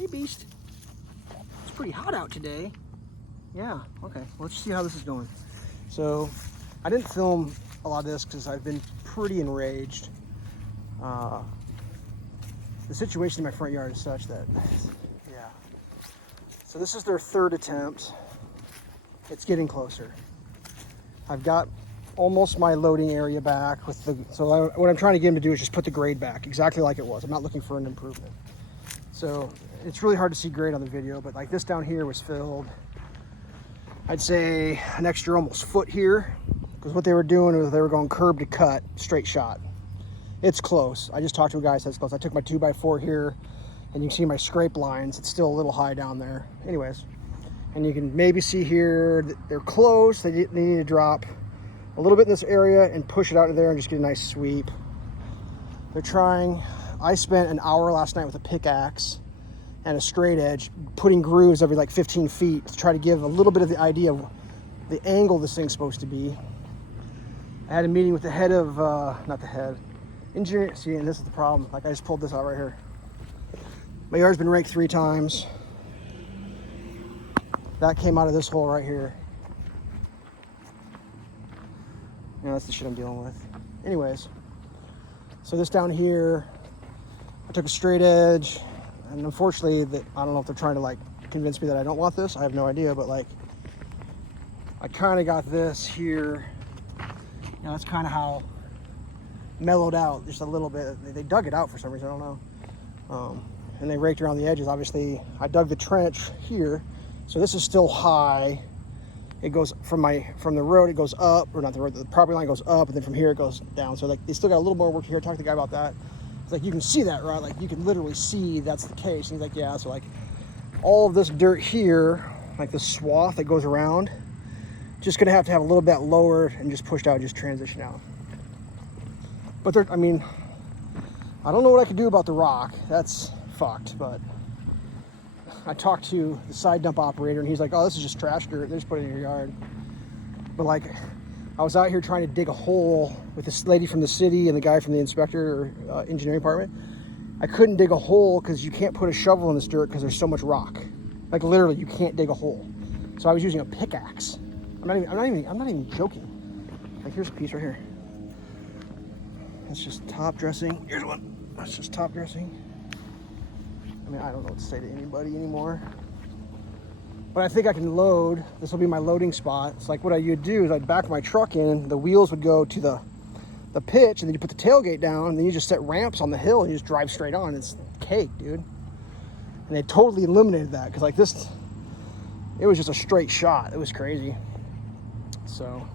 Hey, Beast. It's pretty hot out today. Yeah, okay. Well, let's see how this is going. So, I didn't film a lot of this because I've been pretty enraged. The situation in my front yard is such that, yeah. So this is their third attempt. It's getting closer. I've got almost my loading area back with the, what I'm trying to get them to do is just put the grade back exactly like it was. I'm not looking for an improvement. So it's really hard to see grade on the video, but like this down here was filled, I'd say an extra almost foot here, because what they were doing was they were going curb to cut, straight shot. It's close. I just talked to a guy who said it's close. I took my 2x4 here, and you can see my scrape lines. It's still a little high down there. Anyways, and you can maybe see here that they're close. They need to drop a little bit in this area and push it out of there and just get a nice sweep. They're trying. I spent an hour last night with a pickaxe and a straight edge, putting grooves every like 15 feet to try to give a little bit of the idea of the angle this thing's supposed to be. I had a meeting with the head of, not the head, engineer. See, and this is the problem. Like, I just pulled this out right here. My yard's been raked 3 times. That came out of this hole right here. Yeah, that's the shit I'm dealing with. Anyways, so this down here, I took a straight edge, and unfortunately, I don't know if they're trying to like convince me that I don't want this. I have no idea, but like, I kind of got this here. You know, that's kind of how mellowed out just a little bit. They dug it out for some reason, I don't know. And they raked around the edges. Obviously, I dug the trench here, so this is still high. It goes from the road, it goes up, or not the road, the property line goes up, and then from here it goes down. So like, they still got a little more work here. Talk to the guy about that. It's like, you can see that, right? Like, you can literally see that's the case. And he's like, yeah. So like, all of this dirt here, like the swath that goes around, just gonna have to have a little bit lowered and just pushed out, just transition out. But I mean, I don't know what I could do about the rock. That's fucked, but I talked to the side dump operator and he's like, oh, this is just trash dirt. They just put it in your yard. But like, I was out here trying to dig a hole with this lady from the city and the guy from the inspector or engineering department. I couldn't dig a hole because you can't put a shovel in this dirt because there's so much rock. Like, literally, you can't dig a hole. So I was using a pickaxe. I'm not even joking. Like, here's a piece right here. That's just top dressing. Here's one. That's just top dressing. I mean, I don't know what to say to anybody anymore. But I think I can load. This will be my loading spot. It's like, what I would do is I'd back my truck in. The wheels would go to the pitch, and then you put the tailgate down, and then you just set ramps on the hill, and you just drive straight on. It's cake, dude. And they totally eliminated that, because like this, it was just a straight shot. It was crazy. So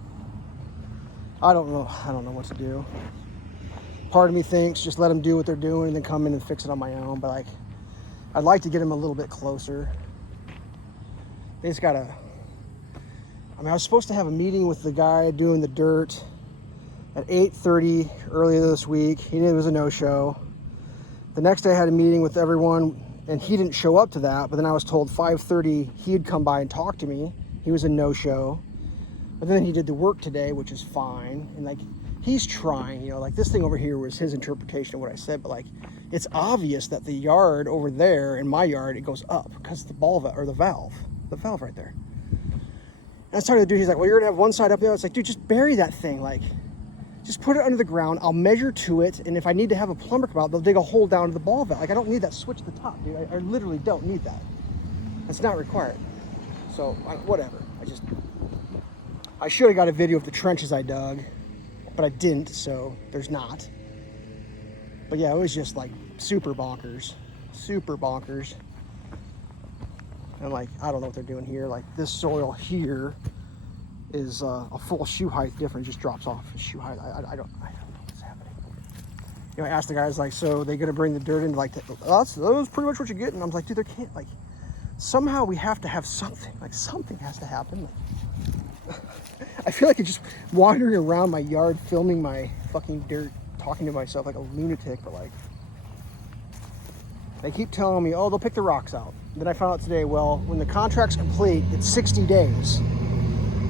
I don't know what to do. Part of me thinks just let them do what they're doing and then come in and fix it on my own. But like, I'd like to get them a little bit closer. They just gotta, I mean, I was supposed to have a meeting with the guy doing the dirt at 8:30 earlier this week. He knew it was a no-show. The next day I had a meeting with everyone and he didn't show up to that, but then I was told 5:30 he'd come by and talk to me. He was a no-show. But then he did the work today, which is fine. And like, he's trying, you know, like this thing over here was his interpretation of what I said, but like, it's obvious that the yard over there in my yard, it goes up because the valve right there. And I started to do, he's like, well, you're gonna have one side up there. It's like, dude, just bury that thing. Like, just put it under the ground. I'll measure to it. And if I need to have a plumber come out, they'll dig a hole down to the ball valve. Like, I don't need that switch at the top, dude. I literally don't need that. That's not required. So whatever. I should have got a video of the trenches I dug, but I didn't, so there's not. But yeah, it was just like super bonkers. And like, I don't know what they're doing here. Like, this soil here is a full shoe height difference. It just drops off shoe height. I don't know what's happening. You know, I asked the guys, like, so they gonna bring the dirt in? Like, that was pretty much what you get. And I was like, dude, there can't, like, somehow we have to have something. Like, something has to happen. Like, I feel like I'm just wandering around my yard filming my fucking dirt, talking to myself like a lunatic, but like, they keep telling me, oh, they'll pick the rocks out. Then I found out today, well, when the contract's complete, it's 60 days.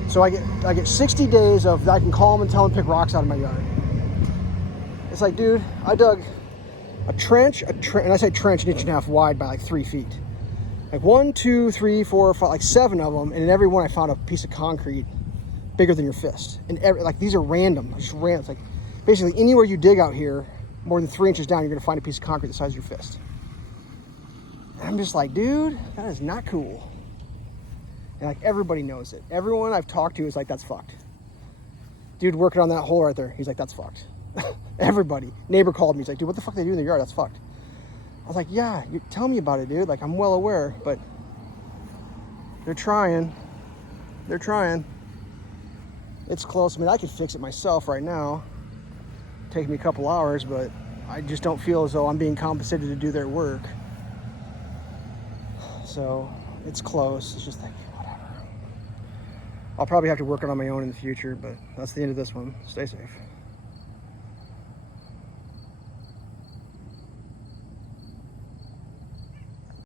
So I get 60 days of, I can call them and tell them to pick rocks out of my yard. It's like, dude, I dug a trench, and I say trench, 1.5 inches wide by like 3 feet. Like 1, 2, 3, 4, 5, like 7 of them, and in every one I found a piece of concrete bigger than your fist. And like these are random, just random. It's like basically anywhere you dig out here, more than 3 inches down, you're gonna find a piece of concrete the size of your fist. And I'm just like, dude, that is not cool. And like everybody knows it. Everyone I've talked to is like, that's fucked. Dude working on that hole right there, he's like, that's fucked. Everybody. Neighbor called me, he's like, dude, what the fuck they do in the yard? That's fucked. I was like, yeah, you tell me about it, dude. Like, I'm well aware, but they're trying. They're trying. It's close. I mean, I could fix it myself right now. Take me a couple hours, but I just don't feel as though I'm being compensated to do their work. So it's close. It's just like, whatever. I'll probably have to work it on my own in the future, but that's the end of this one. Stay safe.